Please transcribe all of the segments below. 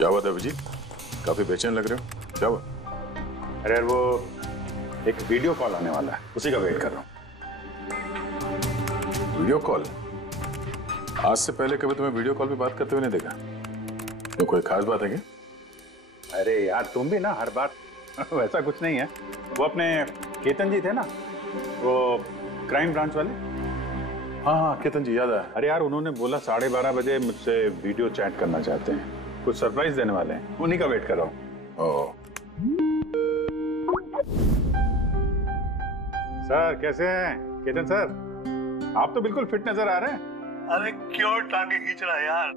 क्या हुआ था अभिजीत? काफी बेचैन लग रहे हो, क्या हुआ? अरे यार वो एक वीडियो कॉल आने वाला है, उसी का वेट कर रहा हूँ। Video call? आज से पहले कभी तुम्हें वीडियो कॉल पे बात करते हुए नहीं देखा। तो कोई खास बात है क्या? अरे यार तुम भी ना हर बार वैसा कुछ नहीं है। वो अपने केतन जी थे ना, वो क्राइम ब्रांच वाले। हाँ, केतन जी याद आया। अरे यार उन्होंने बोला 12:30 बजे मुझसे वीडियो चैट करना चाहते हैं, कुछ सरप्राइज देने वाले हैं, उन्हीं का वेट कर रहा हूँ। सर कैसे हैं केतन सर? आप तो बिल्कुल फिट नजर आ रहे हैं। अरे क्यों टांगे खींच रहा है यार?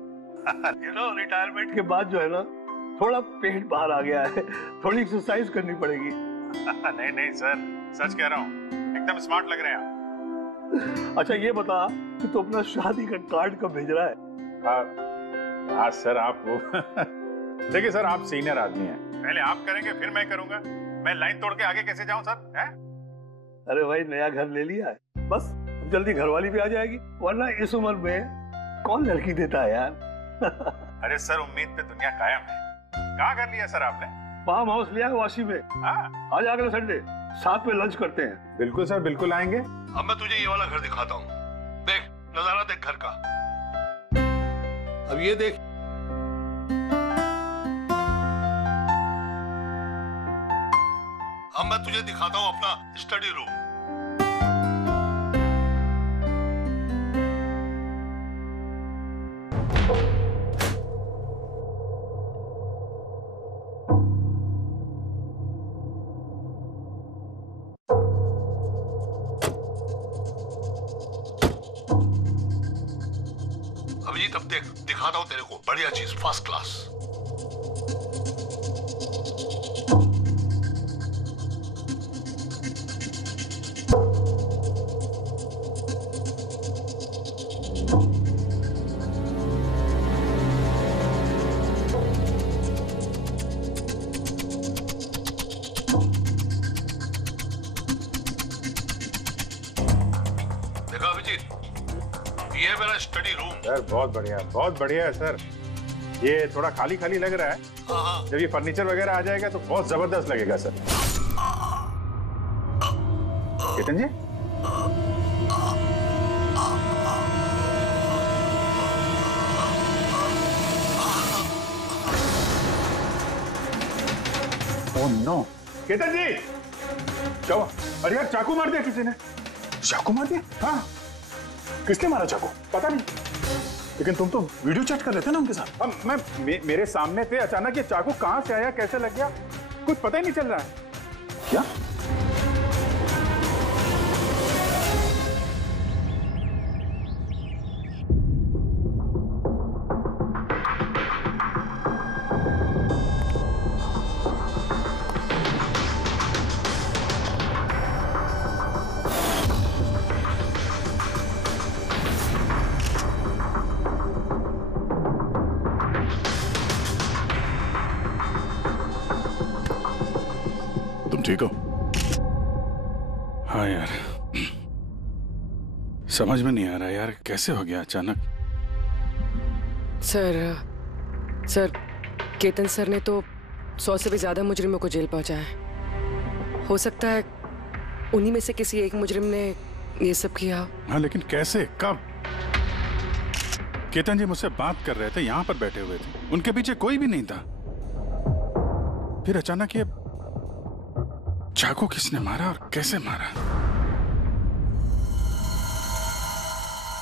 रिटायरमेंट के बाद जो है ना, थोड़ा पेट बाहर आ गया है, थोड़ी एक्सरसाइज करनी पड़ेगी। नहीं नहीं सर, सच कह रहा हूँ, एकदम स्मार्ट लग रहे हैं आप। अच्छा ये बता कि तू अपना शादी का कार्ड कब भेज रहा है? हाँ सर आप वो देखिए सर, आप सीनियर आदमी हैं, पहले आप करेंगे फिर मैं करूंगा। मैं लाइन तोड़ के आगे कैसे जाऊं सर? है? अरे भाई नया घर ले लिया है, बस जल्दी घरवाली भी आ जाएगी, वरना इस उम्र में कौन लड़की देता है यार। अरे सर उम्मीद पे दुनिया कायम है। कहाँ कर लिया सर आपने? फार्म हाउस लिया है वाशी में। हाँ आज अगले संडे साथ में लंच करते हैं। बिल्कुल सर, बिल्कुल आएंगे। अब मैं तुझे ये वाला घर दिखाता हूँ, देख नजारा देख घर का। अब ये देख, अब मैं तुझे दिखाता हूँ अपना स्टडी रूम। अभिजीत अब देख, दिखाता हूँ तेरे को बढ़िया चीज, फर्स्ट क्लास। देखा अभिजीत, ये है मेरा स्टडी रूम। सर बहुत बढ़िया है सर। ये थोड़ा खाली खाली लग रहा है, जब ये फर्नीचर वगैरह आ जाएगा तो बहुत जबरदस्त लगेगा सर। केतन जी, ओह नो, केतन जी क्या हुआ? अरे यार चाकू मार दिया किसी ने। चाकू मार दिया? हाँ किसने मारा चाकू? पता नहीं, लेकिन तुम तो वीडियो चैट कर रहे थे ना उनके साथ। अब मेरे सामने थे, अचानक ये चाकू कहां से आया, कैसे लग गया, कुछ पता ही नहीं चल रहा है। क्या? ठीक हो? हाँ यार, समझ में नहीं आ रहा यार, कैसे हो गया अचानक। सर केतन सर ने तो 100 से भी ज्यादा मुजरिमों को जेल पहुंचाया है। हो सकता है उन्हीं में से किसी एक मुजरिम ने ये सब किया। हाँ लेकिन कैसे, कब? केतन जी मुझसे बात कर रहे थे, यहाँ पर बैठे हुए थे, उनके पीछे कोई भी नहीं था। फिर अचानक ये चाकू किसने मारा और कैसे मारा?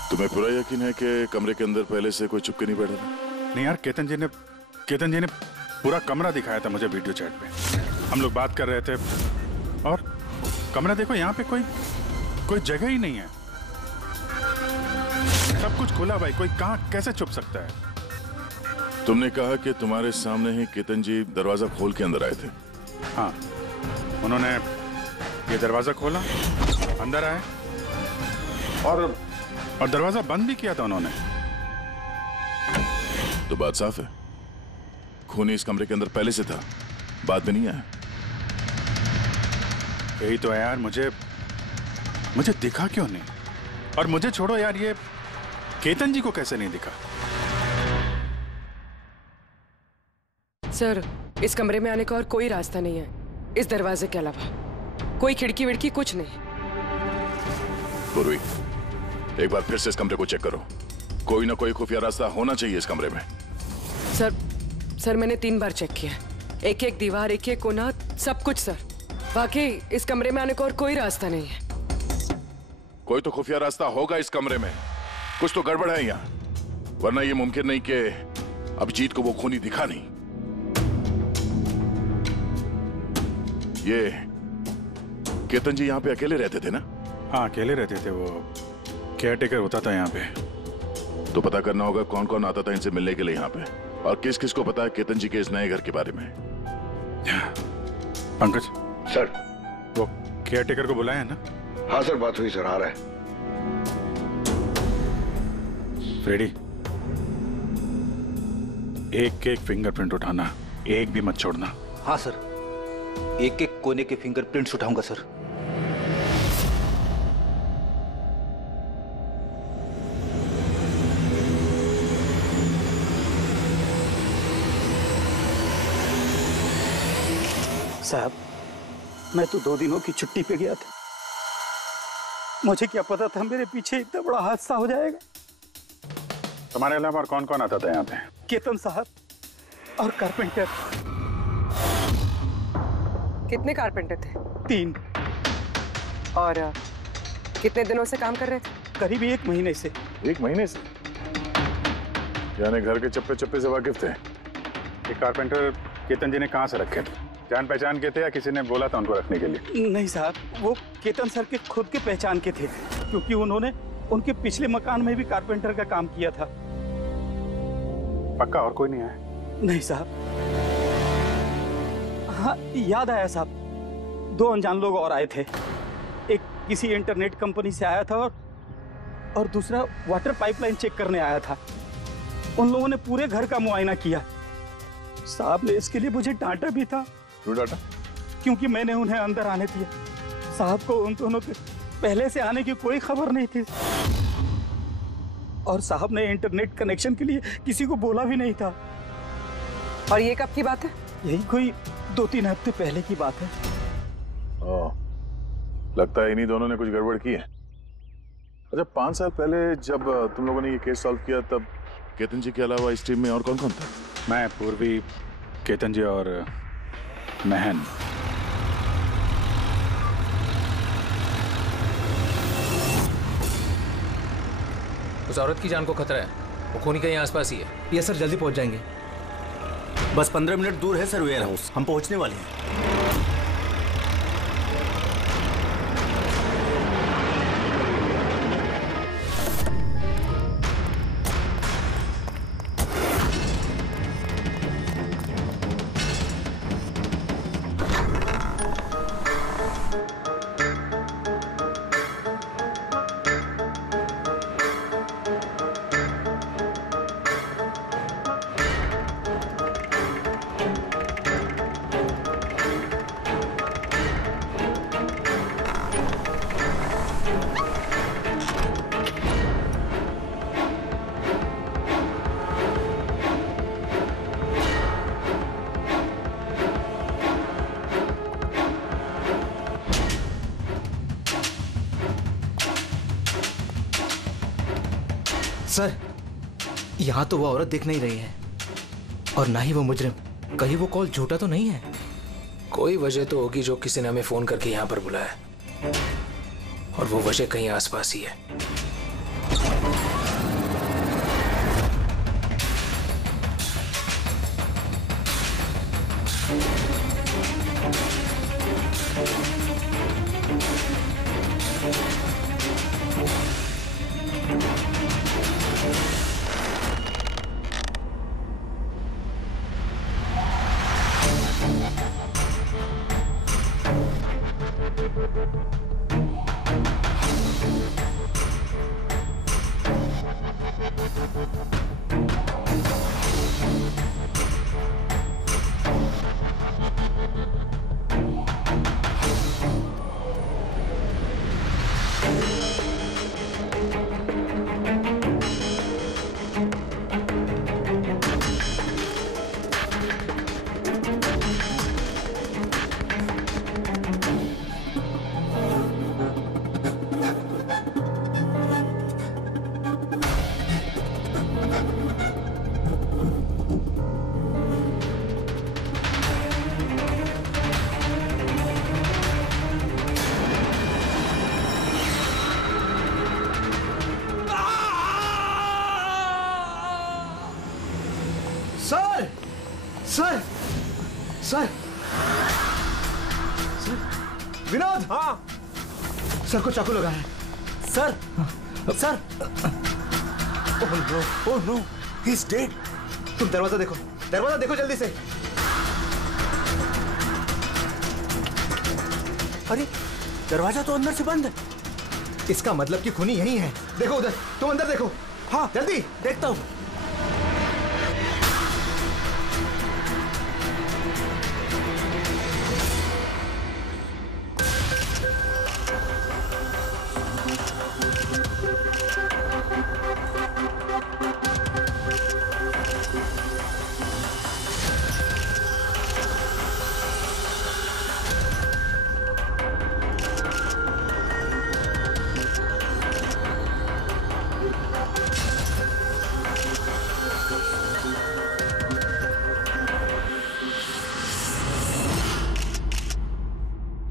तुम्हें पूरा यकीन है कि कमरे के अंदर पहले से कोई चुपके नहीं बैठा था? नहीं यार, केतन जी ने पूरा कमरा दिखाया था मुझे वीडियो चैट पे। हम लोग बात कर रहे थे और कमरा देखो, यहाँ पे कोई जगह ही नहीं है, सब कुछ खुला भाई, कोई कहाँ कैसे छुप सकता है? तुमने कहा कि तुम्हारे सामने ही केतन जी दरवाजा खोल के अंदर आए थे। हाँ, उन्होंने ये दरवाजा खोला, अंदर आए और दरवाजा बंद भी किया था उन्होंने। तो बात साफ है, खूनी इस कमरे के अंदर पहले से था, बाद में नहीं आया। यही तो है यार, मुझे दिखा क्यों नहीं? और मुझे छोड़ो यार, ये केतन जी को कैसे नहीं दिखा? सर, इस कमरे में आने का और कोई रास्ता नहीं है इस दरवाजे के अलावा। कोई खिड़की विड़की कुछ नहीं। पूर्वी, एक बार फिर से इस कमरे को चेक करो। कोई ना कोई खुफिया रास्ता होना चाहिए इस कमरे में। सर मैंने 3 बार चेक किया, एक एक दीवार, एक एक कोना, सब कुछ सर। वाकई इस कमरे में आने का और कोई रास्ता नहीं है। कोई तो खुफिया रास्ता होगा इस कमरे में। कुछ तो गड़बड़ है यहाँ, वरना ये मुमकिन नहीं कि अभिजीत को वो खूनी दिखा नहीं। ये केतन जी यहाँ पे अकेले रहते थे ना? हाँ, अकेले रहते थे। वो केयर टेकर होता था यहाँ पे। तो पता करना होगा कौन कौन आता था इनसे मिलने के लिए यहाँ पे, और किस किस को पता है केतन जी के इस नए घर के बारे में। पंकज सर। वो केयर टेकर को बुलाया है ना? हाँ सर, बात हुई सर, आ रहा है। फ्रेडी, एक एक फिंगरप्रिंट उठाना, एक भी मत छोड़ना। हाँ सर, एक एक कोने के फिंगरप्रिंट्स उठाऊंगा सर। साहब, मैं तो 2 दिनों की छुट्टी पे गया था। मुझे क्या पता था मेरे पीछे इतना बड़ा हादसा हो जाएगा। तुम्हारे अलावा और कौन कौन आता था यहाँ पे? केतन साहब और कारपेंटर। कितने कारपेंटर थे? 3। और कितने दिनों से काम कर रहे थे? करीब 1 महीने से। 1 महीने से? यानी घर के चप्पे चप्पे से वाकिफ थे। ये कारपेंटर केतन जी ने कहाँ से रखे थे? जान पहचान के थे या किसी ने बोला था उनको रखने के लिए? नहीं साहब, वो केतन सर के खुद के पहचान के थे, क्योंकि उन्होंने उनके पिछले मकान में भी कारपेंटर का काम किया था। पक्का और कोई नहीं आया? नहीं साहब। हाँ, याद आया साहब, 2 अनजान लोग और आए थे। एक किसी इंटरनेट कंपनी से आया था और दूसरा वाटर पाइपलाइन चेक करने आया था। उन लोगों ने पूरे घर का मुआयना किया। साहब ने इसके लिए मुझे डांटा भी था। क्यों डांटा? क्योंकि मैंने उन्हें अंदर आने दिया। साहब को उन दोनों के पहले से आने की कोई खबर नहीं थी, और साहब ने इंटरनेट कनेक्शन के लिए किसी को बोला भी नहीं था। और ये कब की बात है? यही कोई 2-3 हफ्ते पहले की बात है। ओह, लगता है इन्हीं दोनों ने कुछ गड़बड़ की है। अच्छा, 5 साल पहले जब तुम लोगों ने ये केस सॉल्व किया, तब केतन जी के अलावा इस टीम में और कौन कौन था? मैं, पूर्वी, केतन जी और महन। उस औरत की जान को खतरा है, वो खूनी कहीं आसपास ही है। ये सर, जल्दी पहुंच जाएंगे। बस 15 मिनट दूर है सर वेयर हाउस, हम पहुंचने वाले हैं। सर, यहाँ तो वो औरत दिख नहीं रही है, और ना ही वो मुजरिम। कहीं वो कॉल झूठा तो नहीं है? कोई वजह तो होगी जो किसी ने हमें फोन करके यहाँ पर बुलाया, और वो वजह कहीं आसपास ही है। Sir sir sir sir Vinod. हाँ सर को चाकू लगा है sir. Sir oh no he is dead. तुम दरवाजा देखो जल्दी से। अरे दरवाजा तो अंदर से बंद है। इसका मतलब कि खूनी यही है। देखो उधर, तुम अंदर देखो। हाँ जल्दी देखता हूं।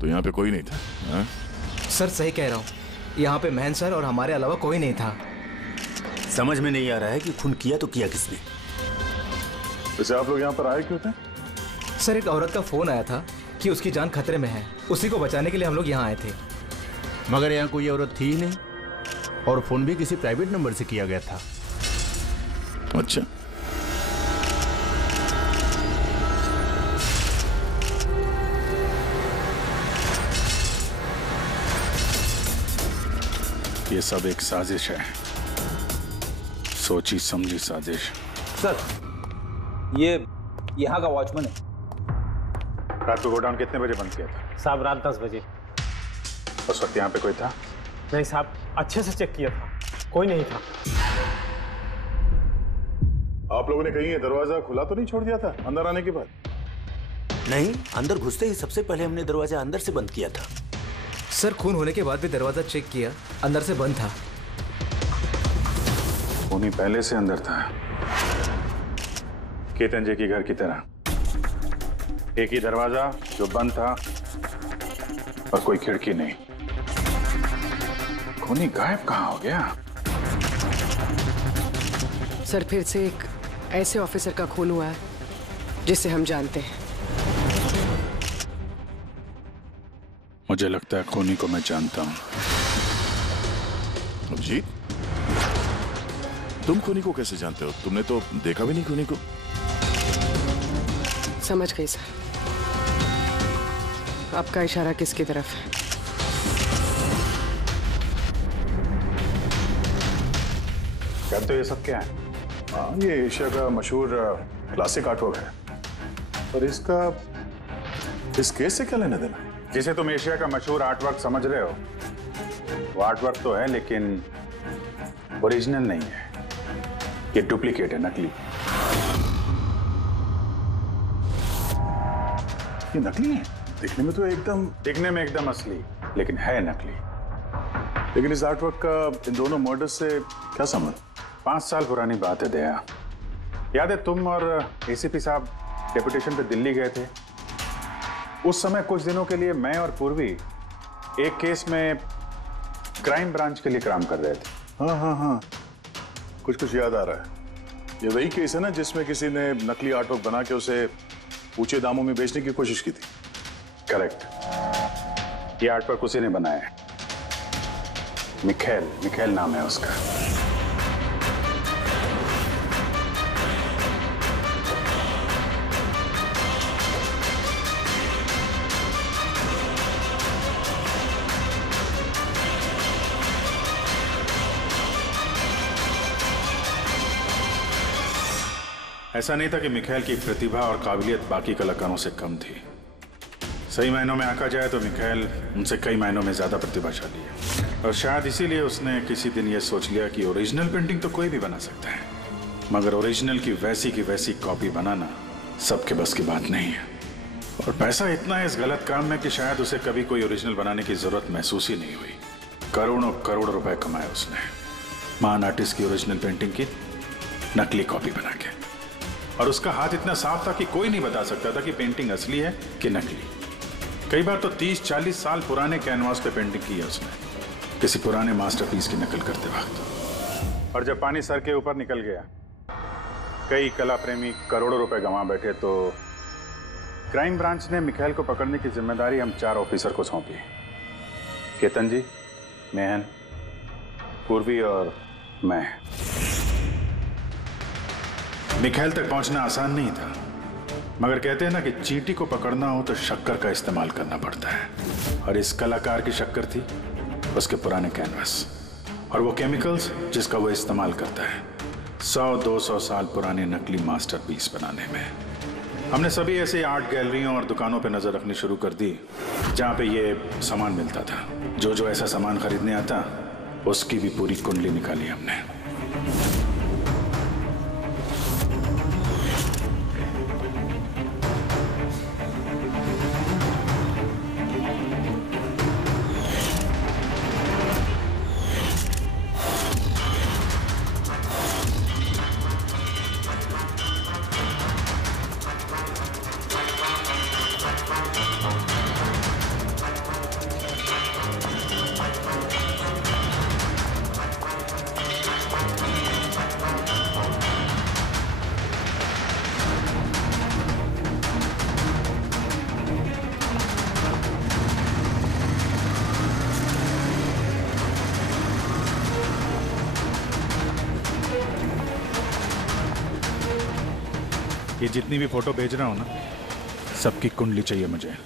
तो यहाँ पे कोई नहीं था? हाँ? सर सही कह रहा हूँ, यहाँ पे महन सर और हमारे अलावा कोई नहीं था। समझ में नहीं आ रहा है कि खून किया तो किया किसने। वैसे आप लोग यहाँ पर आए क्यों थे? सर एक औरत का फोन आया था कि उसकी जान खतरे में है, उसी को बचाने के लिए हम लोग यहाँ आए थे। मगर यहाँ कोई औरत थी ही नहीं और फोन भी किसी प्राइवेट नंबर से किया गया था। अच्छा, ये सब एक साजिश है, सोची समझी साजिश। सर ये यहाँ का वॉचमैन है। रात को गोडाउन कितने बजे बंद किया था? साहब रात 10 बजे। उस वक्त यहाँ पे कोई था? नहीं साहब, अच्छे से चेक किया था, कोई नहीं था। आप लोगों ने कहीं ये दरवाजा खुला तो नहीं छोड़ दिया था अंदर आने के बाद? नहीं, अंदर घुसते ही सबसे पहले हमने दरवाजा अंदर से बंद किया था। सर खून होने के बाद भी दरवाजा चेक किया, अंदर से बंद था। खूनी पहले से अंदर था, केतन जी के घर की तरह। एक ही दरवाजा जो बंद था और कोई खिड़की नहीं। खूनी गायब कहाँ हो गया? सर फिर से एक ऐसे ऑफिसर का खून हुआ है जिसे हम जानते हैं। मुझे लगता है खूनी को मैं जानता हूं। जी, तुम खूनी को कैसे जानते हो? तुमने तो देखा भी नहीं खूनी को। समझ गई सर, आपका इशारा किसकी तरफ है? कहते हो ये सब क्या है? हाँ, ये एशिया का मशहूर क्लासिक आर्टवर्क है, पर इसका इस केस से क्या लेना देना? जिसे तुम एशिया का मशहूर आर्टवर्क समझ रहे हो, वो आर्टवर्क तो है लेकिन ओरिजिनल नहीं है। ये डुप्लीकेट है, नकली। ये नकली है? दिखने में एकदम असली, लेकिन है नकली। लेकिन इस आर्टवर्क का इन दोनों मर्डर्स से क्या संबंध? 5 साल पुरानी बात है दया। याद है तुम और एसीपी साहब डेपुटेशन पे दिल्ली गए थे? उस समय कुछ दिनों के लिए मैं और पूर्वी एक केस में क्राइम ब्रांच के लिए काम कर रहे थे। हाँ, कुछ याद आ रहा है। ये वही केस है ना जिसमें किसी ने नकली आर्टवर्क बना के उसे ऊंचे दामों में बेचने की कोशिश की थी? करेक्ट। ये आर्टवर्क उसी ने बनाया है। मिखेल नाम है उसका। ऐसा नहीं था कि मिखेल की प्रतिभा और काबिलियत बाकी कलाकारों से कम थी। सही मायनों में आंका जाए तो मिखेल उनसे कई मायनों में ज्यादा प्रतिभाशाली है, और शायद इसीलिए उसने किसी दिन यह सोच लिया कि ओरिजिनल पेंटिंग तो कोई भी बना सकता है, मगर ओरिजिनल की वैसी कॉपी बनाना सबके बस की बात नहीं है। और पैसा इतना है इस गलत काम में कि शायद उसे कभी कोई ओरिजिनल बनाने की जरूरत महसूस ही नहीं हुई। करोड़ों करोड़ रुपए कमाए उसने महान आर्टिस्ट की ओरिजिनल पेंटिंग की नकली कॉपी बना के। और उसका हाथ इतना साफ था कि कोई नहीं बता सकता था कि पेंटिंग असली है कि नकली। कई बार तो 30-40 साल पुराने कैनवास पे पेंटिंग की है उसने, किसी पुराने मास्टरपीस की नकल करते वक्त। और जब पानी सर के ऊपर निकल गया कई कला प्रेमी करोड़ों रुपए गंवा बैठे तो क्राइम ब्रांच ने मिखाइल को पकड़ने की जिम्मेदारी हम 4 ऑफिसर को सौंपी। केतन जी, मेहन, पूर्वी और मैं। मिखाइल तक पहुंचना आसान नहीं था, मगर कहते हैं ना कि चींटी को पकड़ना हो तो शक्कर का इस्तेमाल करना पड़ता है। और इस कलाकार की शक्कर थी उसके पुराने कैनवस और वो केमिकल्स जिसका वो इस्तेमाल करता है 100-200 साल पुराने नकली मास्टरपीस बनाने में। हमने सभी ऐसे आर्ट गैलरियों और दुकानों पे नजर रखनी शुरू कर दी जहां पे ये सामान मिलता था। जो ऐसा सामान खरीदने आता उसकी भी पूरी कुंडली निकाली हमने। ये जितनी भी फोटो भेज रहा हूं ना, सबकी कुंडली चाहिए मुझे।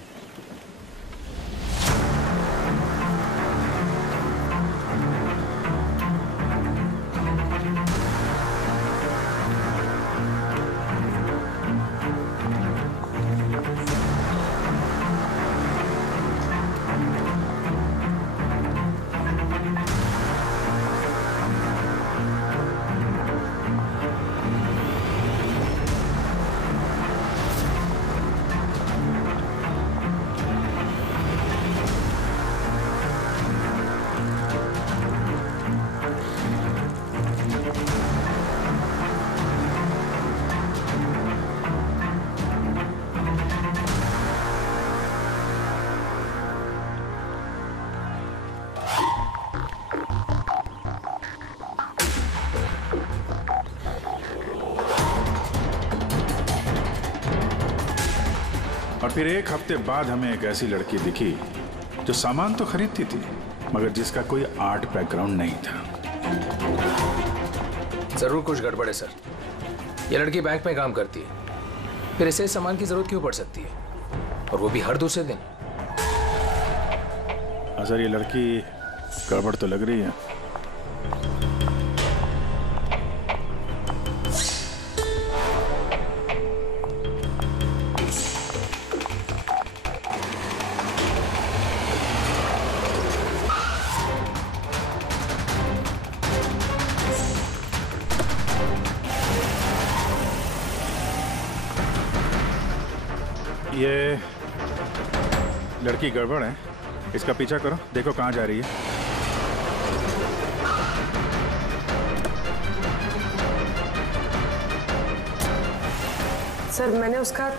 और फिर एक हफ्ते बाद हमें एक ऐसी लड़की दिखी जो सामान तो खरीदती थी मगर जिसका कोई आर्ट बैकग्राउंड नहीं था। जरूर कुछ गड़बड़ है सर। ये लड़की बैंक में काम करती है, फिर इसे सामान की जरूरत क्यों पड़ सकती है, और वो भी हर दूसरे दिन। सर ये लड़की गड़बड़ तो लग रही है। ये लड़की गड़बड़ है, इसका पीछा करो, देखो कहाँ जा रही है। सर मैंने उसका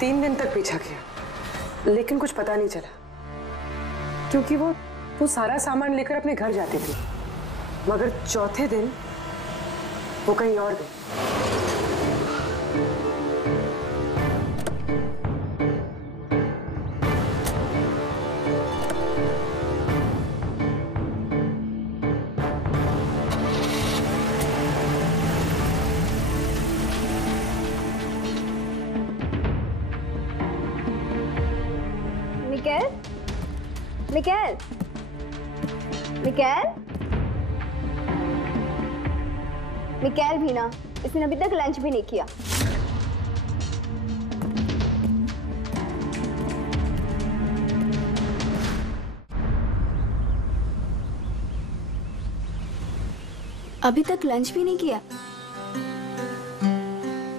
3 दिन तक पीछा किया लेकिन कुछ पता नहीं चला, क्योंकि वो सारा सामान लेकर अपने घर जाती थी, मगर चौथे दिन वो कहीं और गई। मिकाएल, मिकाएल, मिकाएल भी ना, इसने अभी तक लंच भी नहीं किया। अभी तक लंच भी नहीं किया?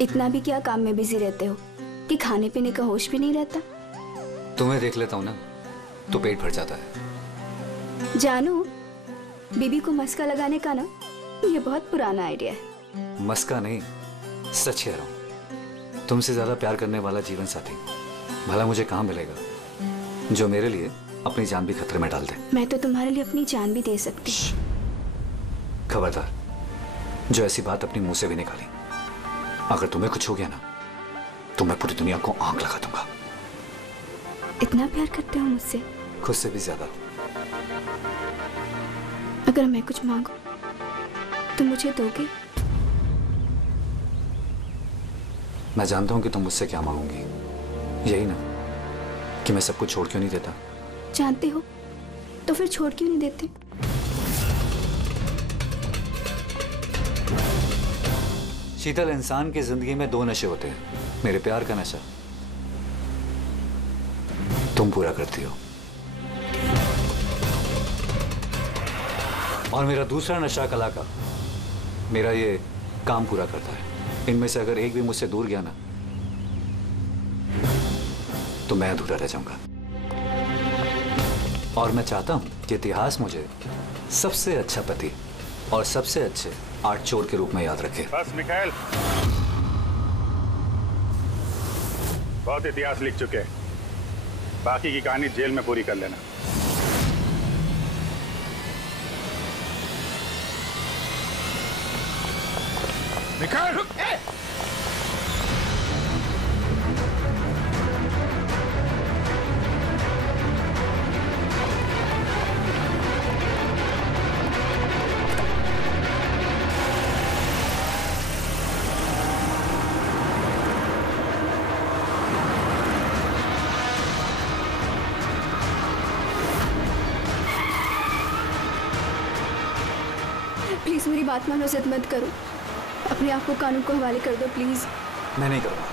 इतना भी क्या काम में बिजी रहते हो कि खाने पीने का होश भी नहीं रहता? तुम्हें देख लेता हूँ ना तो पेट भर जाता है। जानू, बीबी को मस्का लगाने का ना ये बहुत पुराना आइडिया है। मस्का नहीं, सच कह रहा हूँ। तुमसे ज्यादा प्यार करने वाला जीवन साथी भला मुझे कहाँ मिलेगा जो मेरे लिए अपनी जान भी खतरे में डाल दे। मैं तो तुम्हारे लिए अपनी जान भी दे सकती। खबरदार, जो ऐसी बात अपनी मुंह से भी निकाली अगर तुम्हें कुछ हो गया ना तो मैं पूरी दुनिया को आग लगा दूंगा। इतना प्यार करते हो मुझसे? खुद से भी ज्यादा। अगर मैं कुछ मांगू तो मुझे दोगे? मैं जानता हूं कि तुम मुझसे क्या मांगोगी, यही ना कि मैं सब कुछ छोड़ क्यों नहीं देता। जानते हो तो फिर छोड़ क्यों नहीं देते? शीतल, इंसान की जिंदगी में 2 नशे होते हैं, मेरे प्यार का नशा तुम पूरा करती हो, और मेरा दूसरा नशा कला का, मेरा ये काम पूरा करता है। इनमें से अगर एक भी मुझसे दूर गया ना तो मैं अधूरा रह जाऊंगा। और मैं चाहता हूं कि इतिहास मुझे सबसे अच्छा पति और सबसे अच्छे आर्ट चोर के रूप में याद रखे। बस मिखाइल, बहुत इतिहास लिख चुके हैं, बाकी की कहानी जेल में पूरी कर लेना। मिखाइल, प्लीज मेरी बात मानो, जिद मत करो। अपने आप को कानून को हवाले कर दो प्लीज। मैं नहीं करूंगा।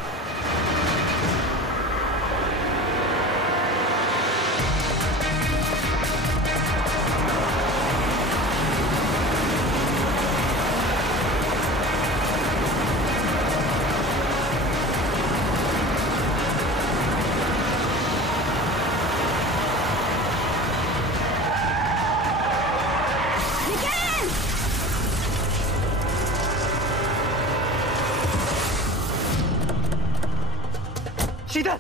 शीतल!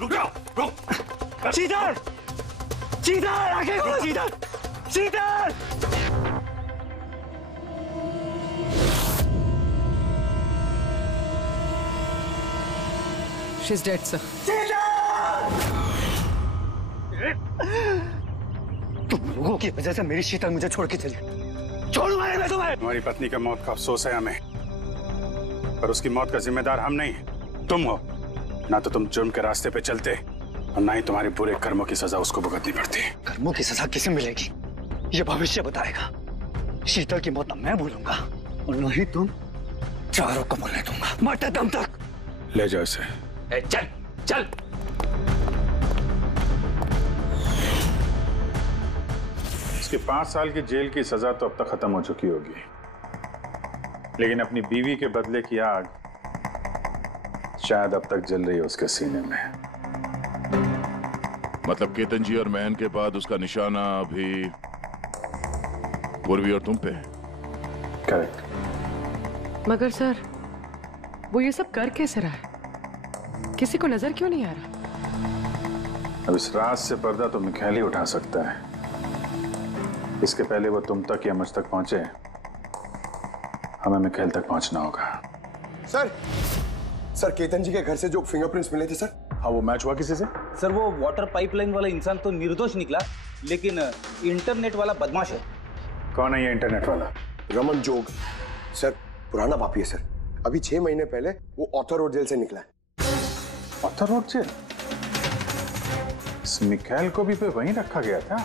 रुक जाओ, रुक! शीतल! शीतल! आगे खोलो, शीतल! शीतल! She's dead, sir. तुम लोगों की वजह से मेरी शीतल मुझे छोड़ के चली गई। छोड़ूंगा नहीं मैं तुम्हें। तुम्हारी पत्नी का मौत का अफसोस है हमें, पर उसकी मौत का जिम्मेदार हम नहीं, तुम हो। ना तो तुम जुर्म के रास्ते पे चलते और ना ही तुम्हारे बुरे कर्मों की सजा उसको भुगतनी पड़ती। कर्मों की सजा किसे मिलेगी ये भविष्य बताएगा। शीतल की मौत ना मैं भूलूंगा और न ही तुम चारों को बोलने दूंगा, मरते दम तक। ले जाओ इसे। चल चल। इसकी 5 साल की जेल की सजा तो अब तक खत्म हो चुकी होगी, लेकिन अपनी बीवी के बदले की आग शायद अब तक जल रही है उसके सीने में। मतलब केतन जी और महन के बाद उसका निशाना अभी पूर्वी और तुम पे है। करेक्ट। मगर सर, वो ये सब कर कैसे रहा है? किसी को नजर क्यों नहीं आ रहा? अब इस राज से पर्दा तो मिखाइल ही उठा सकता है। इसके पहले वो तुम तक या मुझ तक पहुंचे, हमें मिखाइल तक पहुंचना होगा। सर केतन जी के घर से जो फिंगरप्रिंट्स मिले थे सर। हाँ, वो मैच हुआ किसी से? सर वो वाटर पाइपलाइन वाला इंसान तो निर्दोष निकला, लेकिन इंटरनेट वाला बदमाश है। कौन है ये इंटरनेट वाला? रमन जोग सर, पुराना पापी है सर। अभी 6 महीने पहले वो ऑथर रोड जेल से निकला है। Arthur Road jail? इस मिखाइल को भी पे वहीं रखा गया था।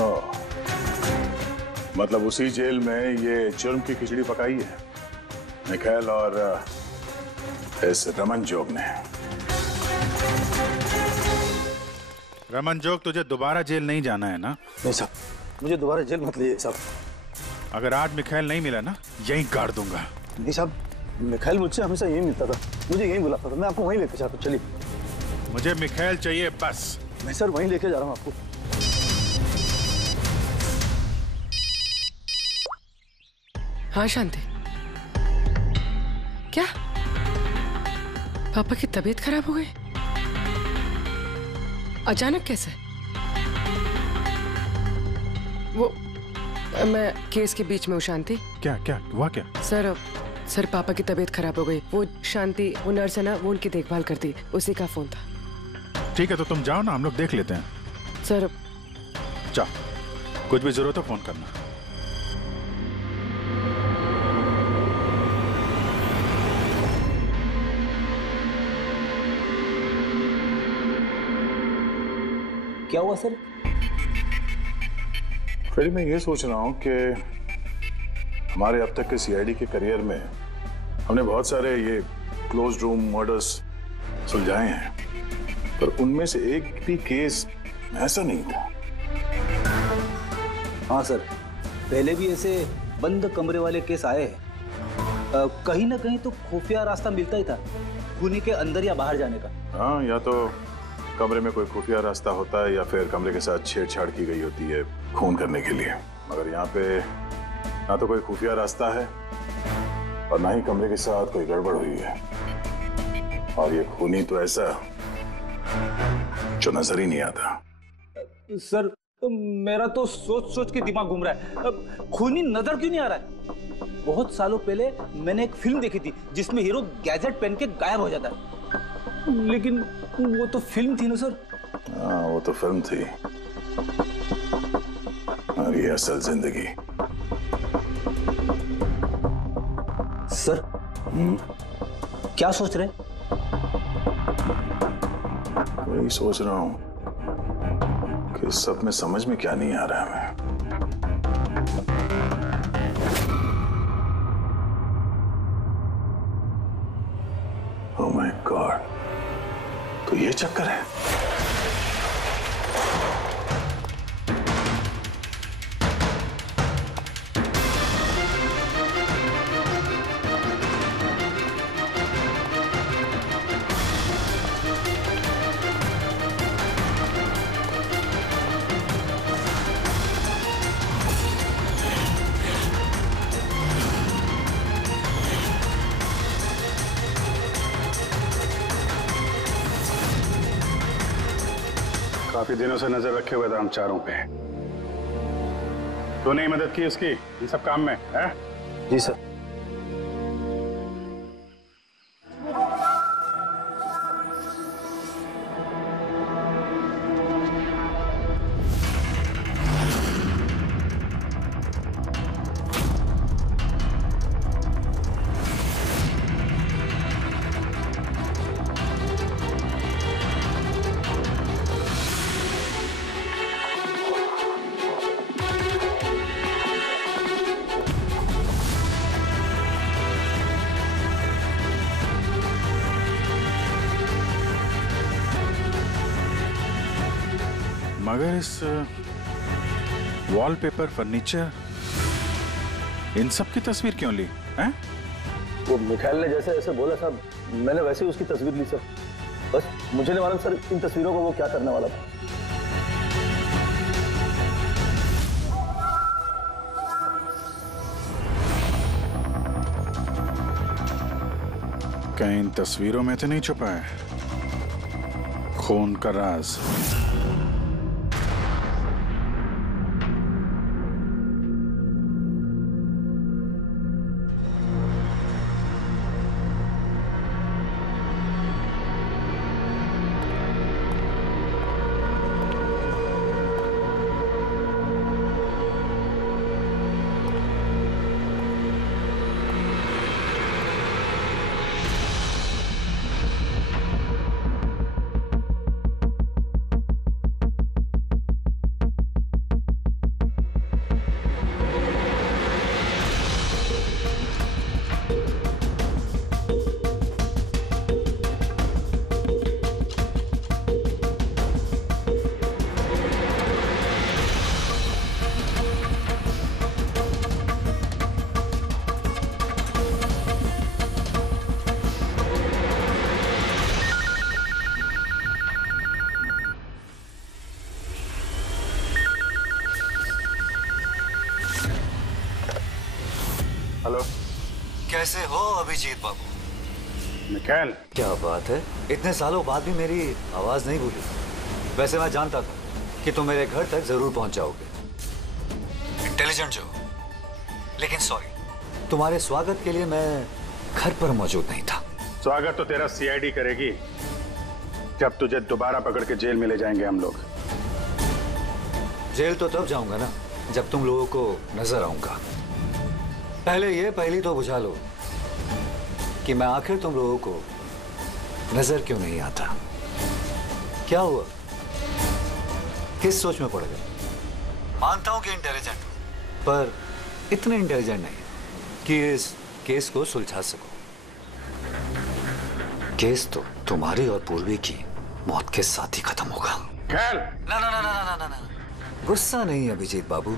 ओह, मतलब उसी जेल में ये जुर्म की खिचड़ी पकाई है मिखाइल और इस रमन जोग ने। रमन जोग, तुझे दोबारा जेल नहीं जाना है ना? नहीं साहब, मुझे दोबारा जेल मत लीजिए साहब। अगर आज मिखाइल नहीं मिला ना, यहीं गाड़ दूंगा। नहीं साहब, मिखाइल मुझसे हमेशा यही मिलता था, मुझे यही बुलाता था। मैं आपको वहीं लेके जाता हूँ, चलिए। मुझे मिखाइल चाहिए बस। मैं सर वहीं लेके जा रहा हूँ आपको। हाँ शांति, क्या पापा की तबीयत खराब हो गई? अचानक कैसे? मैं केस के बीच में हूँ शांति। क्या क्या हुआ क्या? सर पापा की तबीयत खराब हो गई। वो शांति, वो नर्स है ना, वो उनकी देखभाल करती, उसी का फोन था। ठीक है, तो तुम जाओ ना, हम लोग देख लेते हैं। सर जाओ, कुछ भी जरूरत हो फोन करना। क्या हुआ सर? फिर मैं ये सोच रहा हूँ कि हमारे अब तक के सीआईडी के करियर में हमने बहुत सारे ये क्लोज रूम मर्डर्स सुलझाए हैं, पर उनमें से एक भी केस ऐसा नहीं था। हाँ सर, पहले भी ऐसे बंद कमरे वाले केस आए हैं। कहीं ना कहीं तो खुफिया रास्ता मिलता ही था खूनी के अंदर या बाहर जाने का। हाँ, या तो कमरे में कोई खुफिया रास्ता होता है या फिर कमरे के साथ छेड़छाड़ की गई होती है खून करने के लिए। मगर यहाँ पे ना तो कोई खुफिया रास्ता है और ना ही कमरे के साथ कोई गड़बड़ हुई है, और ये खूनी तो ऐसा जो नजर ही नहीं आता। सर मेरा तो सोच सोच के दिमाग घूम रहा है। खूनी नजर क्यों नहीं आ रहा है? बहुत सालों पहले मैंने एक फिल्म देखी थी जिसमें हीरो गैजेट पहन के गायब हो जाता है, लेकिन वो तो फिल्म थी ना सर। हाँ, वो तो फिल्म थी और ये असल जिंदगी। सर क्या सोच रहे? वही सोच रहा हूँ कि सब में समझ में क्या नहीं आ रहा है हमें। ओह माय गॉड, तो ये चक्कर है। काफी दिनों से नजर रखे हुए थे हम चारों पे। तो नहीं मदद की उसकी इन सब काम में है? जी सर। मगर इस वॉलपेपर, फर्नीचर, इन सब की तस्वीर क्यों ली हैं? वो मिखाइल ने जैसे ऐसे बोला साहब, मैंने वैसे ही उसकी तस्वीर ली सर। बस मुझे नहीं मालूम सर इन तस्वीरों को वो क्या करने वाला था। कहीं इन तस्वीरों में तो नहीं छुपा है खून का राज? हेलो, कैसे हो अभिजीत बाबू? मिखाइल, क्या बात है, इतने सालों बाद भी मेरी आवाज नहीं भूली। वैसे मैं जानता था कि तुम मेरे घर तक जरूर पहुंच जाओगे। इंटेलिजेंट जो, लेकिन सॉरी, तुम्हारे स्वागत के लिए मैं घर पर मौजूद नहीं था। स्वागत तो तेरा सीआईडी करेगी जब तुझे दोबारा पकड़ के जेल में ले जाएंगे हम लोग। जेल तो तब जाऊंगा ना जब तुम लोगों को नजर आऊंगा। पहले ये पहली तो बुझा लो कि मैं आखिर तुम लोगों को नजर क्यों नहीं आता। क्या हुआ, किस सोच में पड़ गए? मानता हूं कि इंटेलिजेंट हो, पर इतने इंटेलिजेंट नहीं कि इस केस को सुलझा सको। केस तो तुम्हारी और पूर्वी की मौत के साथ ही खत्म होगा। ना ना ना ना ना ना ना, गुस्सा नहीं अभिजीत बाबू,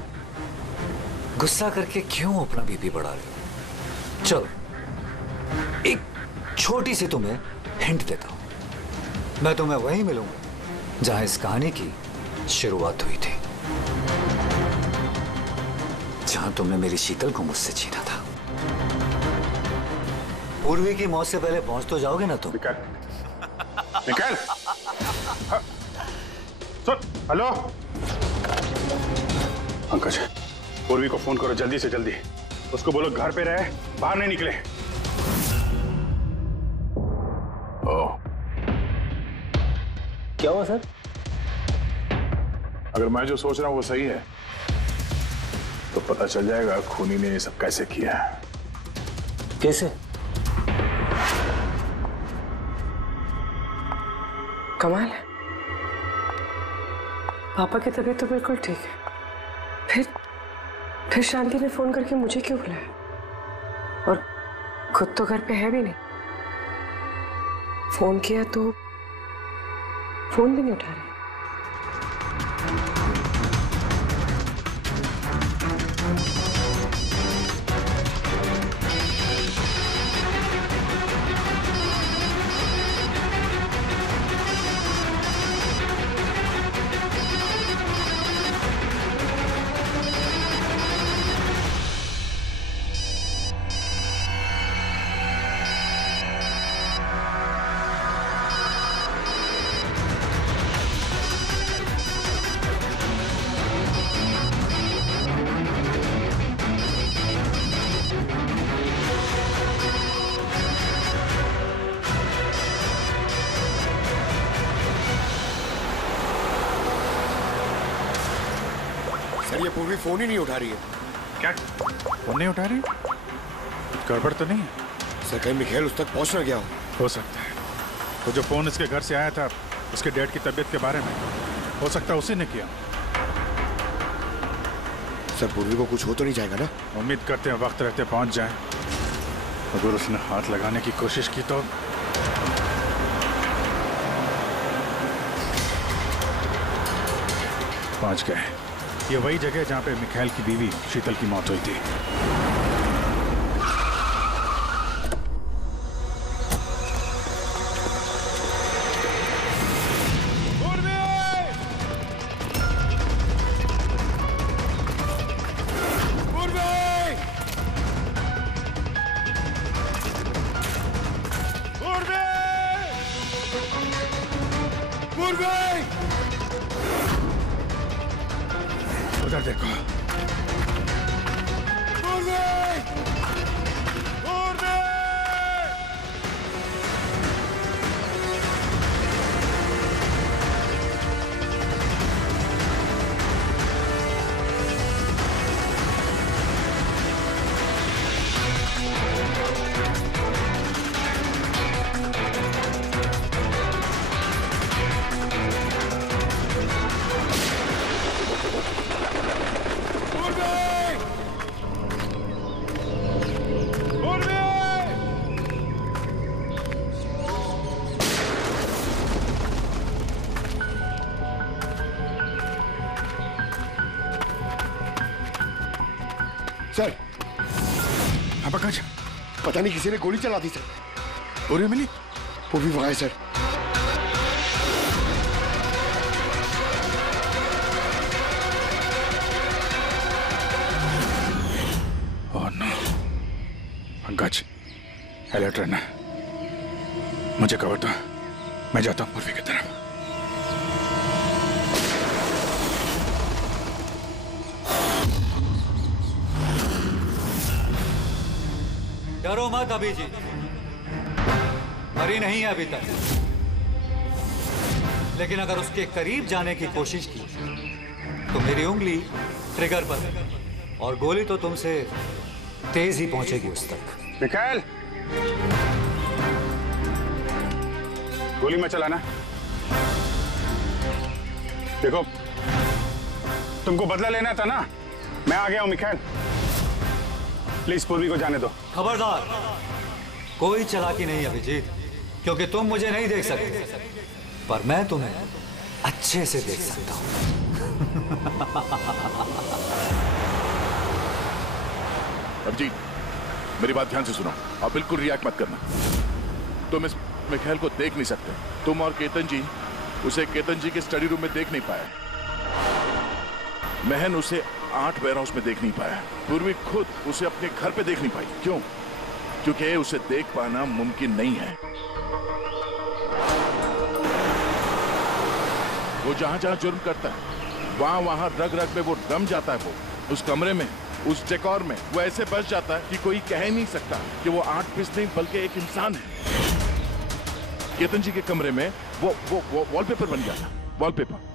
गुस्सा करके क्यों अपना बीपी बढ़ा रहे हो? चलो एक छोटी सी तुम्हें हिंट देता हूं। मैं तुम्हें वहीं मिलूंगा जहां इस कहानी की शुरुआत हुई थी, जहां तुमने मेरी शीतल को मुझसे छीना था। पूर्वी की मौत से पहले पहुंच तो जाओगे ना तुम? निकल। सुन, हेलो पंकज, पूर्वी को फोन करो जल्दी से जल्दी। उसको बोलो घर पे रहे, बाहर नहीं निकले। क्या हुआ सर? अगर मैं जो सोच रहा हूं वो सही है तो पता चल जाएगा खूनी ने ये सब कैसे किया है। कैसे? कमाल है, पापा की तबीयत तो बिल्कुल ठीक है, फिर शांति ने फोन करके मुझे क्यों बुलाया? और खुद तो घर पे है भी नहीं। फोन किया तो फोन भी नहीं उठा रही। सर ये पूर्वी फोन ही नहीं उठा रही है। क्या फोन नहीं उठा रही? गड़बड़ तो नहीं है? सर कहीं मिखेल उस तक पहुंच ना गया हो सकता है। तो जो फोन इसके घर से आया था उसके डैड की तबीयत के बारे में, हो सकता है उसी ने किया। सर पूर्वी को कुछ हो तो नहीं जाएगा ना? उम्मीद करते हैं वक्त रहते पहुंच जाए। अगर उसने हाथ लगाने की कोशिश की तो पहुंच गए। ये वही जगह जहां पे मिखेल की बीवी शीतल की मौत हुई थी। उधर देखो। सर हाँ पंकज, पता नहीं किसी ने गोली चला दी सर। पूर्वी मिली? पूर्वी वहां है sir. Oh no. Pankaj alert रहना, मुझे कवर दो, मैं जाता हूँ पूर्वी की तरफ। डरो मत अभी जी, मरी नहीं है अभी तक, लेकिन अगर उसके करीब जाने की कोशिश की तो मेरी उंगली ट्रिगर पर और गोली तो तुमसे तेज ही पहुंचेगी उस तक। मिखाइल, गोली मत चलाना। देखो, तुमको बदला लेना था ना, मैं आ गया हूं मिखाइल। प्लीज पूर्वी को जाने दो। खबरदार, कोई चालाकी नहीं अभिजीत, क्योंकि तुम मुझे नहीं देख सकते, पर मैं तुम्हें अच्छे से देख सकता हूं। अभिजीत, मेरी बात ध्यान से सुनो और बिल्कुल रिएक्ट मत करना। तुम इस मिखाइल को देख नहीं सकते। तुम और केतन जी उसे केतन जी के स्टडी रूम में देख नहीं पाए। महन उसे 8 वेयरहाउस में देख नहीं पाया। पूर्वी खुद उसे अपने घर पे देख नहीं पाई। क्यों? क्योंकि उसे देख पाना मुमकिन नहीं है। वो जहां जहां जुर्म करता है वहां वहां रग रग में वो रम जाता है। वो उस कमरे में, उस डेकोर में वो ऐसे बस जाता है कि कोई कह ही नहीं सकता कि वो 8 पीस नहीं बल्कि एक इंसान है। केतन जी के कमरे में वो वॉलपेपर बन गया था। वॉलपेपर।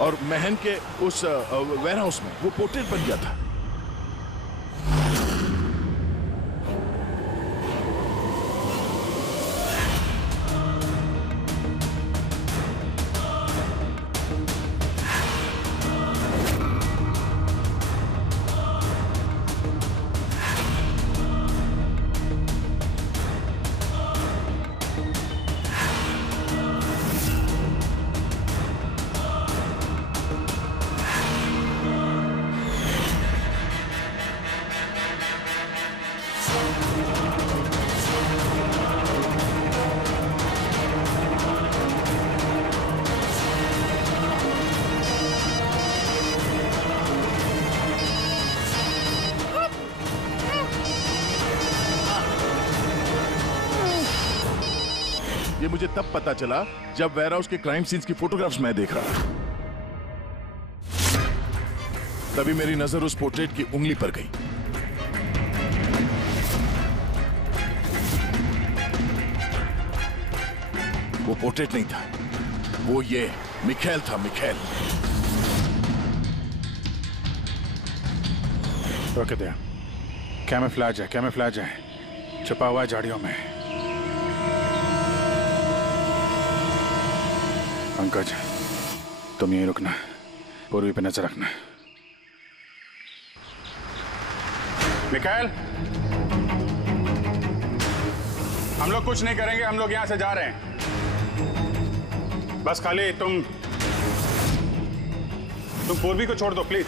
और महन के उस वेयरहाउस में वो पोर्ट्रेट बन गया था। ये मुझे तब पता चला जब वेयरहाउस के क्राइम सीन्स की फोटोग्राफ्स मैं देख रहा था। तभी मेरी नजर उस पोर्ट्रेट की उंगली पर गई। वो पोर्ट्रेट नहीं था, वो ये मिखाइल था। मिखाइल। रोके दे। कैमोफ्लेज है, कैमोफ्लेज है, छुपा हुआ है झाड़ियों में। पंकज, तुम यहीं रुकना, पूर्वी पे नजर रखना। मिखाइल, हम लोग कुछ नहीं करेंगे, हम लोग यहां से जा रहे हैं। बस खाली तुम पूर्वी को छोड़ दो प्लीज।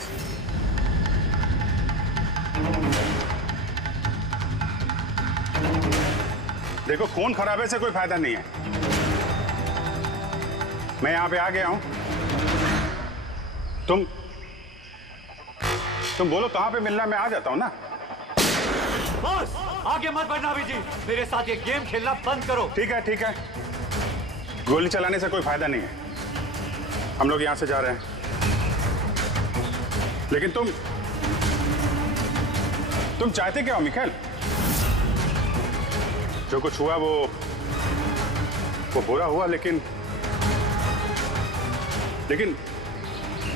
देखो, खून खराबे से कोई फायदा नहीं है। मैं यहां पे आ गया हूं। तुम बोलो कहां पे मिलना, मैं आ जाता हूं ना। बस आगे मत बढ़ना अभिजीत, मेरे साथ ये गेम खेलना बंद करो। ठीक है, ठीक है। गोली चलाने से कोई फायदा नहीं है। हम लोग यहां से जा रहे हैं, लेकिन तुम चाहते क्या हो मिखाइल? जो कुछ हुआ वो बुरा हुआ, लेकिन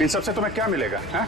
इन सबसे तुम्हें क्या मिलेगा? हैं?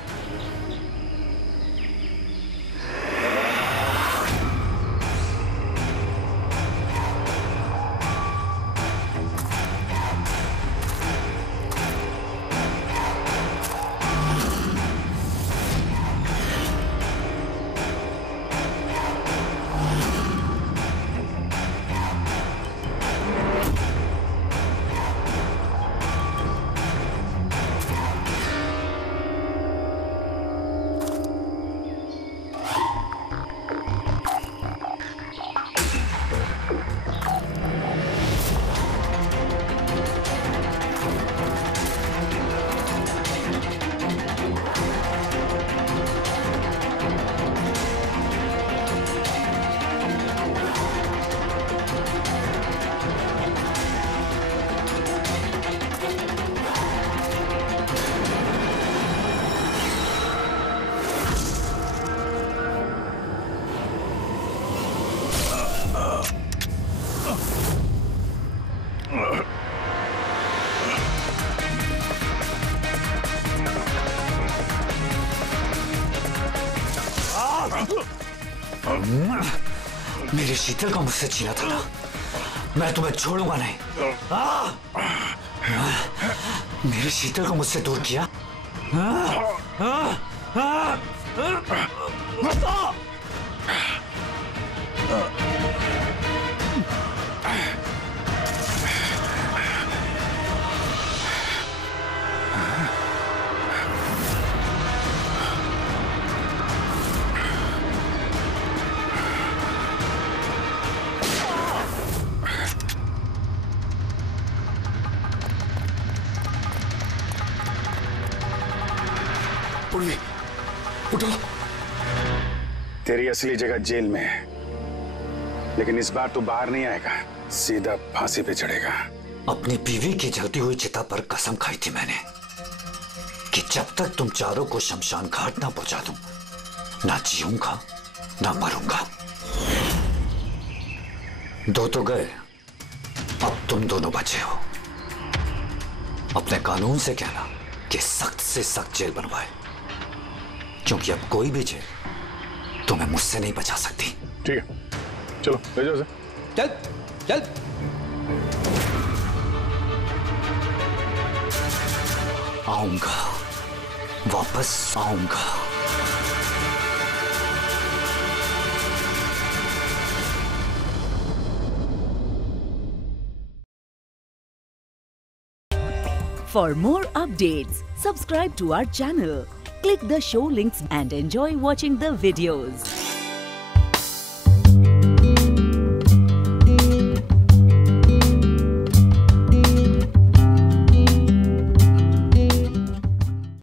मेरी शीतल को मुझसे छीना था ना, मैं तुम्हें छोड़ूंगा नहीं। मेरी शीतल को मुझसे दूर किया। पूर्वी, उठो। तेरी असली जगह जेल में है, लेकिन इस बार तू बाहर नहीं आएगा, सीधा फांसी पे चढ़ेगा। अपनी बीवी की जलती हुई चिता पर कसम खाई थी मैंने कि जब तक तुम चारों को शमशान घाट ना पहुंचा दूं, ना जीऊंगा ना मरूंगा। दो तो गए, अब तुम दोनों बचे हो। अपने कानून से कहना कि सख्त से सख्त जेल बनवाए, क्योंकि अब कोई भी जेल तुम्हें मुझसे नहीं बचा सकती। ठीक है, चलो ले जाओ। चल चल। आऊंगा, वापस आऊंगा। For more updates, subscribe to our channel, click the show links and enjoy watching the videos.